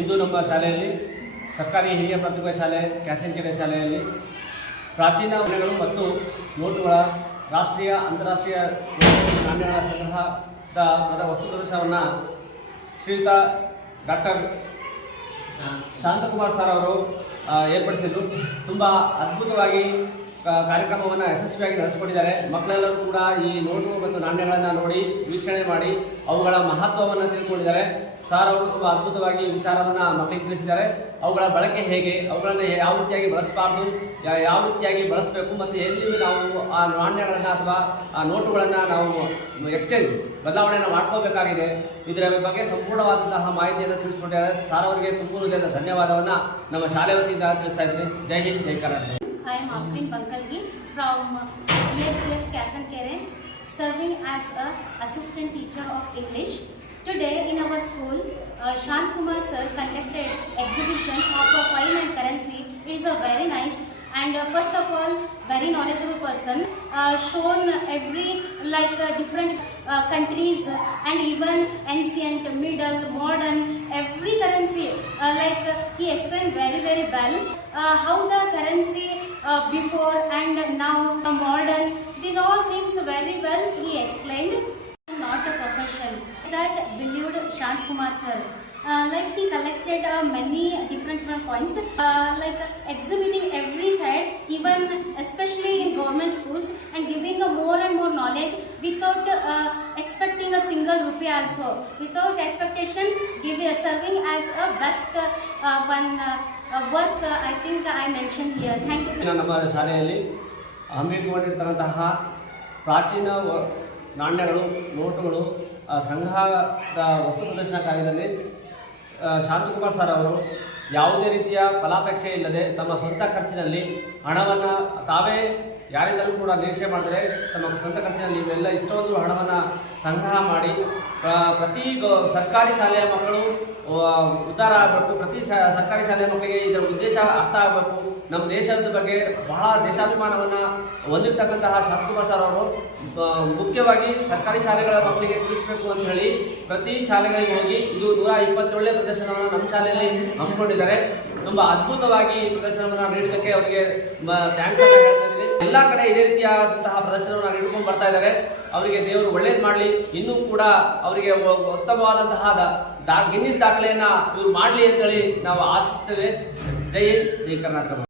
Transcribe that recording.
ಇಂದು ನಮ್ಮ ಶಾಲೆಯಲ್ಲಿ ಸರ್ಕಾರಿ ಹಿರಿಯ ಪ್ರಾಥಮಿಕ ಶಾಲೆ ಕ್ಯಾಸನಕೆರೆ ಶಾಲೆಯಲ್ಲಿ ಪ್ರಾಚೀನ ನಾಣ್ಯಗಳು ಮತ್ತು ನೋಟುಗಳ ರಾಷ್ಟ್ರೀಯ ಅಂತಾರಾಷ್ಟ್ರೀಯ ನಾಣ್ಯಗಳ ಸಂಗ್ರಹದ ವಸ್ತು ಪ್ರದರ್ಶನವನ್ನು ಶ್ರೀಯುತ ಡಾಕ್ಟರ್ ಶಾಂತಕುಮಾರ್ ಸರ್ ಅವರು ಏರ್ಪಡಿಸಿದ್ದು ತುಂಬ ಅದ್ಭುತವಾಗಿ ಕಾರ್ಯಕ್ರಮವನ್ನು ಯಶಸ್ವಿಯಾಗಿ ನಡೆಸಿಕೊಟ್ಟಿದ್ದಾರೆ. ಮಕ್ಕಳೆಲ್ಲರೂ ಕೂಡ ಈ ನೋಟು ಮತ್ತು ನಾಣ್ಯಗಳನ್ನು ನೋಡಿ ವೀಕ್ಷಣೆ ಮಾಡಿ ಅವುಗಳ ಮಹತ್ವವನ್ನು ತಿಳ್ಕೊಂಡಿದ್ದಾರೆ. ಸರ್ ಅವರು ತುಂಬ ಅದ್ಭುತವಾಗಿ ವಿಚಾರವನ್ನು ಮಕ್ಕಳಿಗೆ ತಿಳಿಸಿದ್ದಾರೆ. ಅವುಗಳ ಬಳಕೆ ಹೇಗೆ, ಅವುಗಳನ್ನು ಯಾವ ರೀತಿಯಾಗಿ ಬಳಸಬಾರ್ದು, ಯಾವ ರೀತಿಯಾಗಿ ಬಳಸಬೇಕು ಮತ್ತು ಎಲ್ಲಿ ನಾವು ಆ ನಾಣ್ಯಗಳನ್ನು ಅಥವಾ ಆ ನೋಟುಗಳನ್ನು ನಾವು ಎಕ್ಸ್ಚೇಂಜ್ ಬದಲಾವಣೆಯನ್ನು ಮಾಡ್ಕೋಬೇಕಾಗಿದೆ, ಇದರ ಬಗ್ಗೆ ಸಂಪೂರ್ಣವಾದಂತಹ ಮಾಹಿತಿಯನ್ನು ತಿಳಿಸಿಕೊಟ್ಟಿದ್ದಾರೆ. ಸರ್ ಅವರಿಗೆ ತುಂಬ ಹೃದಯದ ಧನ್ಯವಾದವನ್ನು ನಮ್ಮ ಶಾಲೆ ವತಿಯಿಂದ ತಿಳಿಸ್ತಾ ಇದ್ದೀನಿ. ಜೈ ಹಿಂದ್, ಜೈ Karnataka. I am Afrin Bankalgi from GHPS Kasankere, serving as a assistant teacher of English. Today in our school, Shant Kumar sir conducted exhibition of a coin and currency. It is a very nice and first of all very knowledgeable person, shown every different countries and even ancient, middle, modern, every currency he explained very well how the currency before and now modern, these all things very well he explained. Not a profession that believed Shant Kumar sir. He collected many different coins, exhibiting every side, even especially in government schools, and giving more and more knowledge without expecting a single rupee also. Without expectation, serving as a best work, I think I mentioned here. Thank you, sir. ನಮ್ಮ ಶಾಲೆಯಲ್ಲಿ ಹಮ್ಮಿಕೊಂಡಿರ್ತಕ್ಕಂತಹ ಪ್ರಾಚೀನ ನಾಣ್ಯಗಳು, ನೋಟುಗಳು ಸಂಗ್ರಹದ ವಸ್ತು ಪ್ರದರ್ಶನ ಕಾರ್ಯದಲ್ಲಿ Shanthakumar sir ಅವರು ಯಾವುದೇ ರೀತಿಯ ಫಲಾಪೇಕ್ಷೆ ಇಲ್ಲದೆ ತಮ್ಮ ಸ್ವಂತ ಖರ್ಚಿನಲ್ಲಿ ಹಣವನ್ನು ತಾವೇ ಯಾರಿಂದಲೂ ಕೂಡ ನಿರೀಕ್ಷೆ ಮಾಡಿದರೆ ತಮ್ಮ ಸ್ವಂತ ಖರ್ಚಿನಲ್ಲಿ ಇವೆಲ್ಲ ಇಷ್ಟೊಂದು ಹಣವನ್ನು ಸಂಗ್ರಹ ಮಾಡಿ ಪ್ರತಿ ಸರ್ಕಾರಿ ಶಾಲೆಯ ಮಕ್ಕಳು ಉದ್ಧಾರ ಆಗಬೇಕು, ಪ್ರತಿ ಸರ್ಕಾರಿ ಶಾಲೆಯ ಮಕ್ಕಳಿಗೆ ಇದರ ಉದ್ದೇಶ ಅರ್ಥ ಆಗಬೇಕು, ನಮ್ಮ ದೇಶದ ಬಗ್ಗೆ ಬಹಳ ದೇಶಾಭಿಮಾನವನ್ನು ಹೊಂದಿರತಕ್ಕಂತಹ ಶಾಂತಕುಮಾರ್ ಸರ್ ಅವರು ಮುಖ್ಯವಾಗಿ ಸರ್ಕಾರಿ ಶಾಲೆಗಳ ಮಕ್ಕಳಿಗೆ ತಿಳಿಸಬೇಕು ಅಂತ ಹೇಳಿ ಪ್ರತಿ ಶಾಲೆಗಳಿಗೆ ಹೋಗಿ ಇದು 127 ಪ್ರದರ್ಶನವನ್ನು ನಮ್ಮ ಶಾಲೆಯಲ್ಲಿ ಹಮ್ಮಿಕೊಂಡಿದ್ದಾರೆ. ತುಂಬ ಅದ್ಭುತವಾಗಿ ಈ ಪ್ರದರ್ಶನವನ್ನು ನೀಡಲಿಕ್ಕೆ ಅವರಿಗೆ ಥ್ಯಾಂಕ್ಸ್ ಅಂತ ಹೇಳ್ತಾ ಇದ್ದೀನಿ. ಎಲ್ಲ ಕಡೆ ಇದೇ ರೀತಿಯಾದಂತಹ ಪ್ರದರ್ಶನವನ್ನು ನೀಡ್ಕೊಂಡು ಬರ್ತಾ ಇದ್ದಾರೆ. ಅವರಿಗೆ ದೇವರು ಒಳ್ಳೇದು ಮಾಡಲಿ, ಇನ್ನೂ ಕೂಡ ಅವರಿಗೆ ಉತ್ತಮವಾದಂತಹ ಗಿನ್ನಿಸ್ ದಾಖಲೆಯನ್ನು ಇವರು ಮಾಡಲಿ ಅಂತೇಳಿ ನಾವು ಆಶಿಸ್ತೇವೆ. ಜೈ ಹಿಂದ್, ಜೈ ಕರ್ನಾಟಕ.